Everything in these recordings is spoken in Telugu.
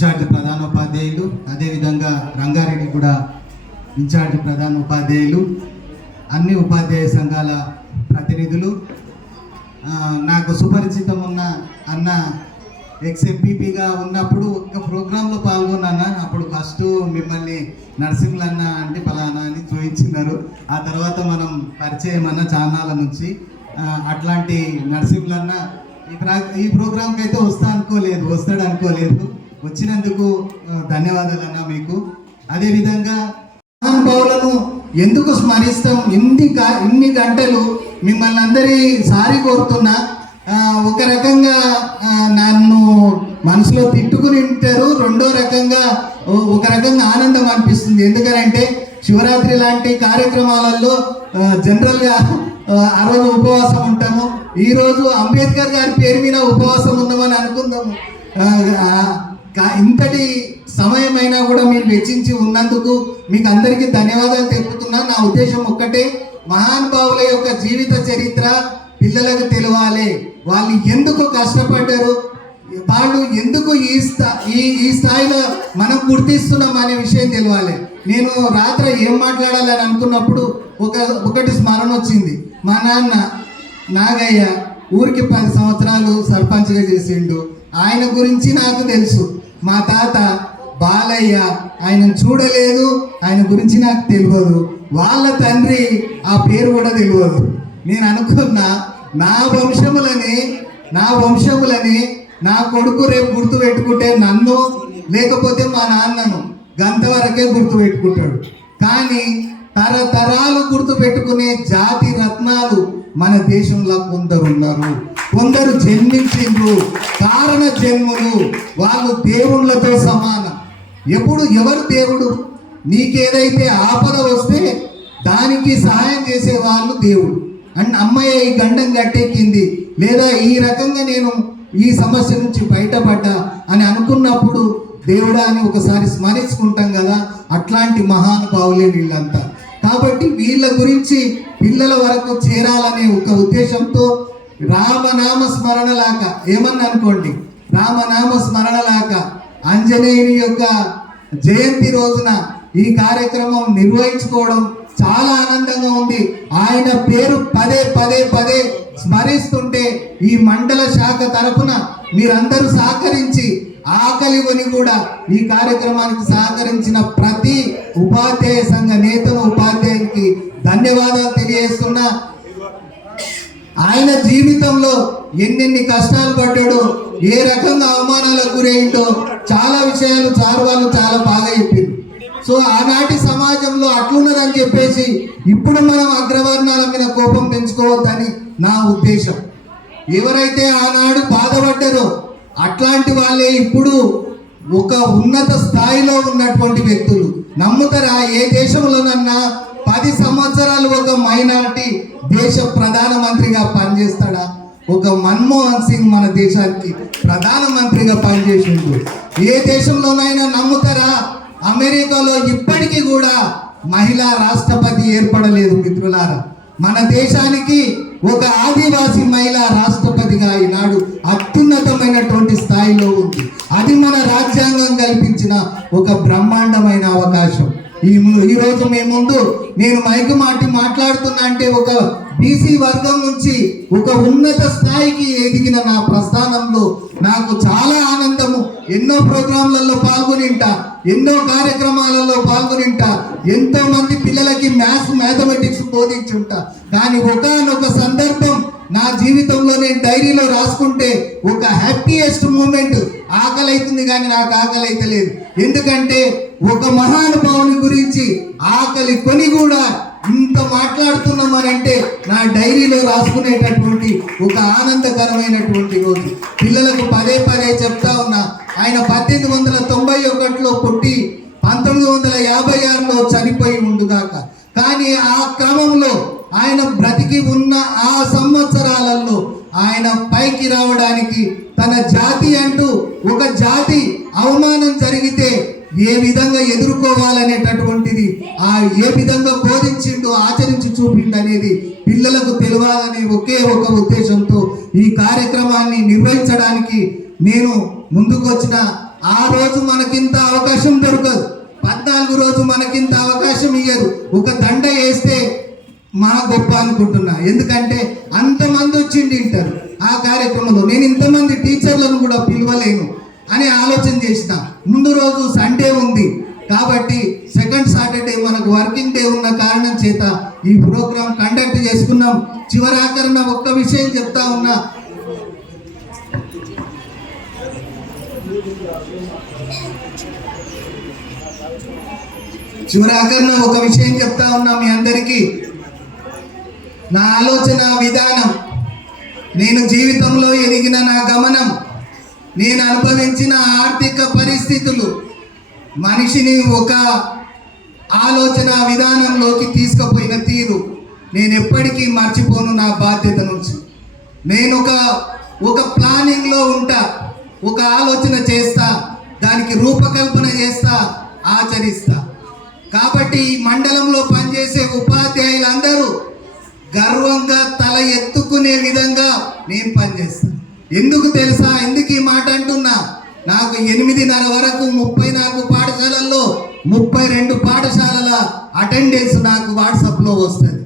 ఇన్ఛార్జ్ ప్రధానోపాధ్యాయులు, అదేవిధంగా రంగారెడ్డి కూడా ఇన్ఛార్జ్ ప్రధానోపాధ్యాయులు, అన్ని ఉపాధ్యాయ సంఘాల ప్రతినిధులు, నాకు సుపరిచితం ఉన్న అన్న ఎక్స్ఎంపీపీగా ఉన్నప్పుడు ఒక ప్రోగ్రాంలో పాల్గొన్నాను. అప్పుడు ఫస్ట్ మిమ్మల్ని నరసింహులన్న అంటే ఫలానా అని చూపించినారు. ఆ తర్వాత మనం పరిచయం అన్న చానాల నుంచి. అట్లాంటి నరసింహులన్న ఈ ప్రోగ్రాంకి అయితే వస్తాడు అనుకోలేదు. వచ్చినందుకు ధన్యవాదాలు అన్న మీకు. అదేవిధంగా మహానుభావులను ఎందుకు స్మరిస్తాం, ఇన్ని గంటలు మిమ్మల్ని అందరి సారి కోరుతున్నా. ఒక రకంగా నన్ను మనసులో తిట్టుకుని ఉంటారు, రెండో రకంగా ఒక రకంగా ఆనందం అనిపిస్తుంది. ఎందుకంటే శివరాత్రి లాంటి కార్యక్రమాలలో జనరల్గా ఆ రోజు ఉపవాసం ఉంటాము. ఈరోజు అంబేద్కర్ గారి పేరు మీద ఉపవాసం ఉన్నామని అనుకుందాము. ఇంతటి సమయమైనా కూడా మీరు వెచ్చించి ఉన్నందుకు మీకు అందరికీ ధన్యవాదాలు తెలుపుతున్నా. నా ఉద్దేశం ఒక్కటే, మహానుభావుల యొక్క జీవిత చరిత్ర పిల్లలకు తెలవాలి. వాళ్ళు ఎందుకు కష్టపడ్డారు, వాళ్ళు ఎందుకు ఈ స్థాయిలో మనం గుర్తిస్తున్నాం అనే విషయం తెలవాలి. నేను రాత్రి ఏం మాట్లాడాలని అనుకున్నప్పుడు ఒకటి స్మరణ వచ్చింది. మా నాన్న నాగయ్య ఊరికి 10 సంవత్సరాలు సర్పంచ్గా చేసిండు. ఆయన గురించి నాకు తెలుసు. మా తాత బాలయ్య, ఆయనను చూడలేదు, ఆయన గురించి నాకు తెలియదు. వాళ్ళ తండ్రి ఆ పేరు కూడా తెలియదు. నేను అనుకున్నా నా వంశములని నా కొడుకు రేపు గుర్తు పెట్టుకుంటే నన్ను, లేకపోతే మా నాన్నను గంతవరకే గుర్తు పెట్టుకుంటాడు. కానీ తరతరాలు గుర్తు పెట్టుకునే జాతి రత్నాలు మన దేశంలో కొందరు ఉన్నారు. కొందరు జన్మించిండ్రు, కారణ జన్ములు. వాళ్ళు దేవుళ్ళతో సమానం. ఎవరు దేవుడు? నీకేదైతే ఆపద వస్తే దానికి సహాయం చేసే వాళ్ళు దేవుడు. అండ్ అమ్మాయి ఈ గండం గట్టెక్కింది, లేదా ఈ రకంగా నేను ఈ సమస్య నుంచి బయటపడ్డా అని అనుకున్నప్పుడు దేవుడా అని ఒకసారి స్మరించుకుంటాం కదా. అట్లాంటి మహానుభావులే వీళ్ళంతా. కాబట్టి వీళ్ళ గురించి పిల్లల వరకు చేరాలనే ఒక ఉద్దేశంతో రామనామ స్మరణలాక, ఏమన్నా అనుకోండి, రామనామ స్మరణలాక ఆంజనేయుని యొక్క జయంతి రోజున ఈ కార్యక్రమం నిర్వహించుకోవడం చాలా ఆనందంగా ఉంది. ఆయన పేరు పదే స్మరిస్తుంటే ఈ మండల శాఖ తరఫున మీరందరూ సహకరించి, ఆకలి కొని కూడా ఈ కార్యక్రమానికి సహకరించిన ప్రతి ఉపాధ్యాయ సంఘ నేతను, ఉపాధ్యాయునికి ధన్యవాదాలు తెలియజేస్తున్నా. ఆయన జీవితంలో ఎన్నెన్ని కష్టాలు పడ్డాడో, ఏ రకంగా అవమానాలకు గురైందో చాలా విషయాలు వాళ్ళు చాలా బాగా చెప్పింది. సో ఆనాటి సమాజంలో అట్లున్నదని చెప్పేసి ఇప్పుడు మనం అగ్రవర్ణాల మీద కోపం పెంచుకోవద్దని నా ఉద్దేశం. ఎవరైతే ఆనాడు బాధపడ్డారో అట్లాంటి వాళ్ళే ఇప్పుడు ఒక ఉన్నత స్థాయిలో ఉన్నటువంటి వ్యక్తులు. నమ్ముతారా? ఏ దేశంలోనన్నా 10 సంవత్సరాలు ఒక మైనారిటీ దేశ ప్రధానమంత్రిగా పనిచేస్తాడా? ఒక మన్మోహన్ సింగ్ మన దేశానికి ప్రధానమంత్రిగా పనిచేసిండు. ఏ దేశంలోనైనా నమ్ముతారా? అమెరికాలో ఇప్పటికీ కూడా మహిళా రాష్ట్రపతి ఏర్పడలేదు. మిత్రులారా, మన దేశానికి ఒక ఆదివాసీ మహిళా రాష్ట్రపతిగా ఈనాడు అత్యున్నతమైనటువంటి స్థాయిలో ఉంది. అది మన రాజ్యాంగం కల్పించిన ఒక బ్రహ్మాండమైన అవకాశం. ఈరోజు మీ ముందు నేను మైకు మాట్లాడుతున్నా అంటే ఒక బీసీ వర్గం నుంచి ఒక ఉన్నత స్థాయికి ఎదిగిన నా ప్రస్థానంలో నాకు చాలా ఆనందము. ఎన్నో ప్రోగ్రాంలలో పాల్గొనింటా, ఎన్నో కార్యక్రమాలలో పాల్గొనింటా, ఎంతో మంది పిల్లలకి మ్యాథమెటిక్స్ బోధించుంటా. కానీ ఒకానొక సందర్భం నా జీవితంలో నేను డైరీలో రాసుకుంటే ఒక హ్యాపీయెస్ట్ మూమెంట్, ఆకలి అవుతుంది కానీ నాకు ఆకలి అయితే లేదు. ఎందుకంటే ఒక మహానుభావుని గురించి ఆకలి కొని కూడా ఇంత మాట్లాడుతున్నామనంటే నా డైరీలో రాసుకునేటటువంటి ఒక ఆనందకరమైనటువంటి రోజు. పిల్లలకు పదే చెప్తా ఉన్నా, ఆయన 1891లో పుట్టి 1956లో చనిపోయి ఉండుగాక. కానీ ఆ క్రమంలో ఆయన బ్రతికి ఉన్న ఆ సంవత్సరాలలో ఆయన పైకి రావడానికి తన జాతి అంటూ ఒక జాతి అవమానం జరిగితే ఏ విధంగా ఎదుర్కోవాలనేటటువంటిది ఏ విధంగా బోధించిండు, ఆచరించి చూపిండు అనేది పిల్లలకు తెలియాలనే ఒకే ఒక ఉద్దేశంతో ఈ కార్యక్రమాన్ని నిర్వహించడానికి నేను ముందుకు వచ్చిన ఆ రోజు మనకింత అవకాశం దొరకదు, 14 రోజు మనకింత అవకాశం ఇయ్యరు. ఒక దండ వేస్తే మా గొప్ప అనుకుంటున్నా, ఎందుకంటే అంతమంది వచ్చిండి వింటారు ఆ కార్యక్రమంలో. నేను ఇంతమంది టీచర్లను కూడా పిలవలేను అని ఆలోచన చేసిన. ముందు రోజు సండే ఉంది కాబట్టి సెకండ్ సాటర్డే మనకు వర్కింగ్ డే ఉన్న కారణం చేత ఈ ప్రోగ్రాం కండక్ట్ చేసుకున్నాం. చివరాఖరణ ఒక్క విషయం చెప్తా ఉన్నా, ఒక విషయం చెప్తా ఉన్నా మీ అందరికీ. నా ఆలోచన విధానం, నేను జీవితంలో ఎదిగిన నా గమనం, నేను అనుభవించిన ఆర్థిక పరిస్థితులు మనిషిని ఒక ఆలోచన విధానంలోకి తీసుకుపోయిన తీరు నేను ఎప్పటికీ మర్చిపోను. నా బాధ్యత నుంచి నేను ఒక ప్లానింగ్లో ఉంటా, ఒక ఆలోచన చేస్తా, దానికి రూపకల్పన చేస్తా, ఆచరిస్తా. కాబట్టి ఈ మండలంలో పనిచేసే ఉపాధ్యాయులందరూ గర్వంగా తల ఎత్తుకునే విధంగా నేను పనిచేస్తాను. ఎందుకు తెలుసా? ఎందుకు ఈ మాట అంటున్నా? నాకు 8:30 వరకు 34 పాఠశాలల్లో 32 పాఠశాలల అటెండెన్స్ నాకు వాట్సాప్లో వస్తుంది.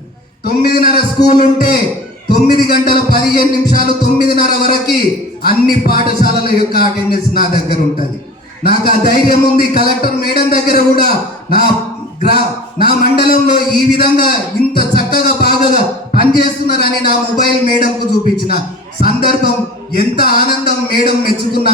9:30 స్కూల్ ఉంటే 9 గంటల 15 నిమిషాలు 9:30 వరకు అన్ని పాఠశాలల యొక్క అటెండెన్స్ నా దగ్గర ఉంటుంది. నాకు ఆ ధైర్యం ఉంది. కలెక్టర్ మేడం దగ్గర కూడా నా మండలంలో ఈ విధంగా ఇంత చక్కగా బాగా పనిచేస్తున్నారని నా మొబైల్ మేడంకు చూపించిన సందర్భం, ఎంత ఆనందం మేడం మెచ్చుకున్న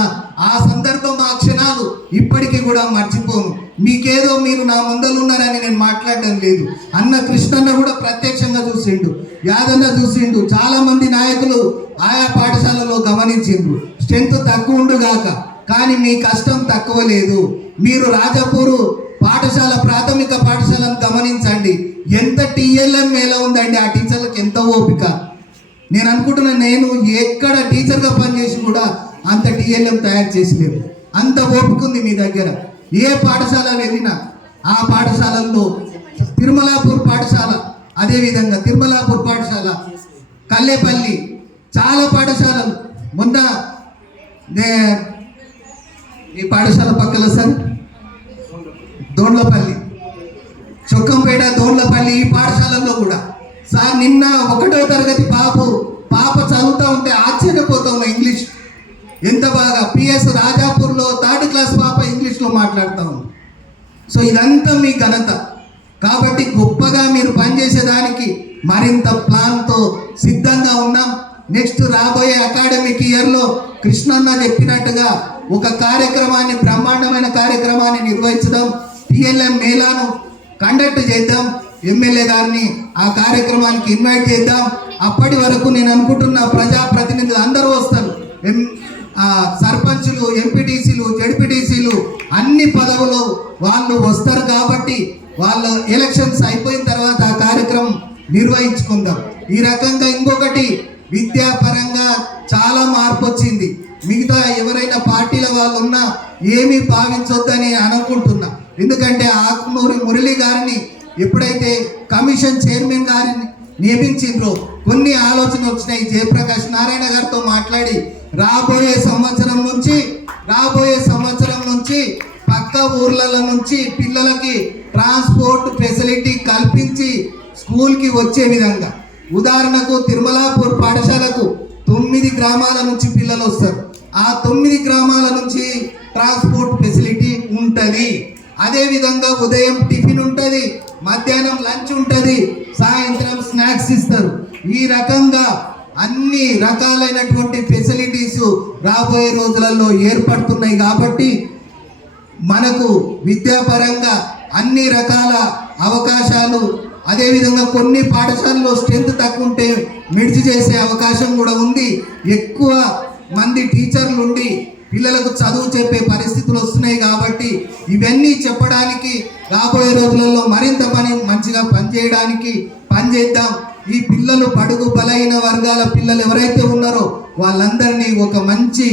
ఆ సందర్భం, ఆ క్షణాలు ఇప్పటికీ కూడా మర్చిపోను. మీకేదో మీరు నా ముందలున్నారని నేను మాట్లాడడం లేదు. అన్న కృష్ణన్న కూడా ప్రత్యక్షంగా చూసిండు, యాదన్న చూసిండు, చాలా మంది నాయకులు ఆయా పాఠశాలలో గమనించిండ్రు. స్ట్రెంత్ తక్కువ ఉండుగాక కానీ మీ కష్టం తక్కువ లేదు. మీరు రాజాపూరు పాఠశాల, ప్రాథమిక పాఠశాలను గమనించండి, ఎంత టీఎల్ఎం ఎలా ఉందండి. ఆ టీచర్లకు ఎంత ఓపిక. నేను అనుకుంటున్నా, నేను ఎక్కడ టీచర్గా పనిచేసి కూడా అంత టీఎల్ఎం తయారు చేసలేము. అంత ఓపిక ఉంది మీ దగ్గర. ఏ పాఠశాల వెళ్ళినా ఆ పాఠశాలల్లో తిరుమలాపూర్ పాఠశాల, అదేవిధంగా తిరుమలాపూర్ పాఠశాల, కల్లేపల్లి, చాలా పాఠశాలలు. మొన్న ఈ పాఠశాల పక్కల సార్ దోండ్లపల్లి, చొక్కంపేట, దోండ్లపల్లి, ఈ పాఠశాలల్లో కూడా సార్ నిన్న 1వ తరగతి పాప చదువుతూ ఉంటే ఆశ్చర్యపోతా ఉన్నా. ఇంగ్లీష్ ఎంత బాగా, పిఎస్ రాజాపూర్లో 3rd క్లాస్ పాప ఇంగ్లీష్లో మాట్లాడుతూ ఉంది. సో ఇదంతా మీ ఘనత. కాబట్టి గొప్పగా మీరు పనిచేసేదానికి మరింత ప్లాన్తో సిద్ధంగా ఉన్నాం. నెక్స్ట్ రాబోయే అకాడమిక్ ఇయర్లో కృష్ణన్న చెప్పినట్టుగా ఒక కార్యక్రమాన్ని, బ్రహ్మాండమైన కార్యక్రమాన్ని నిర్వహించడం, టిఎల్ఎం మేళాను కండక్ట్ చేద్దాం. ఎమ్మెల్యే గారిని ఆ కార్యక్రమానికి ఇన్వైట్ చేద్దాం. అప్పటి వరకు నేను అనుకుంటున్న ప్రజాప్రతినిధులు అందరూ వస్తారు. సర్పంచులు, ఎంపీటీసీలు, జడ్పీటీసీలు, అన్ని పదవులు వాళ్ళు వస్తారు. కాబట్టి వాళ్ళ ఎలక్షన్స్ అయిపోయిన తర్వాత ఆ కార్యక్రమం నిర్వహించుకుందాం. ఈ రకంగా ఇంకొకటి, విద్యాపరంగా చాలా మార్పు వచ్చింది. మిగతా ఎవరైనా పార్టీల వాళ్ళు ఉన్నా ఏమీ భావించొద్దని అనుకుంటున్నా. ఎందుకంటే ఆకునూరి మురళి గారిని ఎప్పుడైతే కమిషన్ చైర్మన్ గారిని నియమించిండ్రో కొన్ని ఆలోచనలు వచ్చినాయి. జయప్రకాష్ నారాయణ గారితో మాట్లాడి రాబోయే సంవత్సరం నుంచి పక్క ఊర్ల నుంచి పిల్లలకి ట్రాన్స్పోర్ట్ ఫెసిలిటీ కల్పించి స్కూల్కి వచ్చే విధంగా, ఉదాహరణకు తిరుమలాపూర్ పాఠశాలకు 9 గ్రామాల నుంచి పిల్లలు వస్తారు. ఆ 9 గ్రామాల నుంచి ట్రాన్స్పోర్ట్ ఫెసిలిటీ ఉంటుంది. అదేవిధంగా ఉదయం టిఫిన్ ఉంటుంది, మధ్యాహ్నం లంచ్ ఉంటుంది, సాయంత్రం స్నాక్స్ ఇస్తారు. ఈ రకంగా అన్ని రకాలైనటువంటి ఫెసిలిటీస్ రాబోయే రోజులలో ఏర్పడుతున్నాయి. కాబట్టి మనకు విద్యాపరంగా అన్ని రకాల అవకాశాలు, అదేవిధంగా కొన్ని పాఠశాలలో స్ట్రెంత్ తక్కువ ఉంటే మిడ్చి చేసే అవకాశం కూడా ఉంది. ఎక్కువ మంది టీచర్లు ఉండి పిల్లలకు చదువు చెప్పే పరిస్థితులు వస్తున్నాయి. కాబట్టి ఇవన్నీ చెప్పడానికి రాబోయే రోజులలో మరింత మంచిగా పనిచేద్దాం. ఈ పిల్లలు బడుగు బలైన వర్గాల పిల్లలు ఎవరైతే ఉన్నారో వాళ్ళందరినీ ఒక మంచి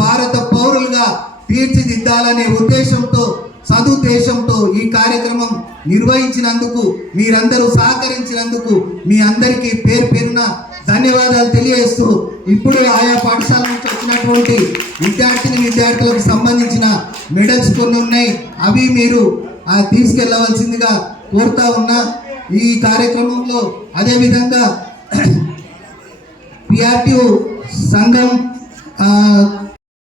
భారత పౌరులుగా తీర్చిదిద్దాలనే ఉద్దేశంతో, సదుద్దేశంతో ఈ కార్యక్రమం నిర్వహించినందుకు, మీరందరూ సహకరించినందుకు మీ అందరికీ పేరున ధన్యవాదాలు తెలియజేస్తూ ఇప్పుడు ఆయా పాఠశాల నుంచి వచ్చినటువంటి విద్యార్థులకు సంబంధించిన మెడల్స్ కొన్ని ఉన్నాయి, అవి మీరు తీసుకెళ్ళవలసిందిగా కోరుతా ఉన్నా. ఈ కార్యక్రమంలో అదేవిధంగా పిఆర్టీయు సంఘం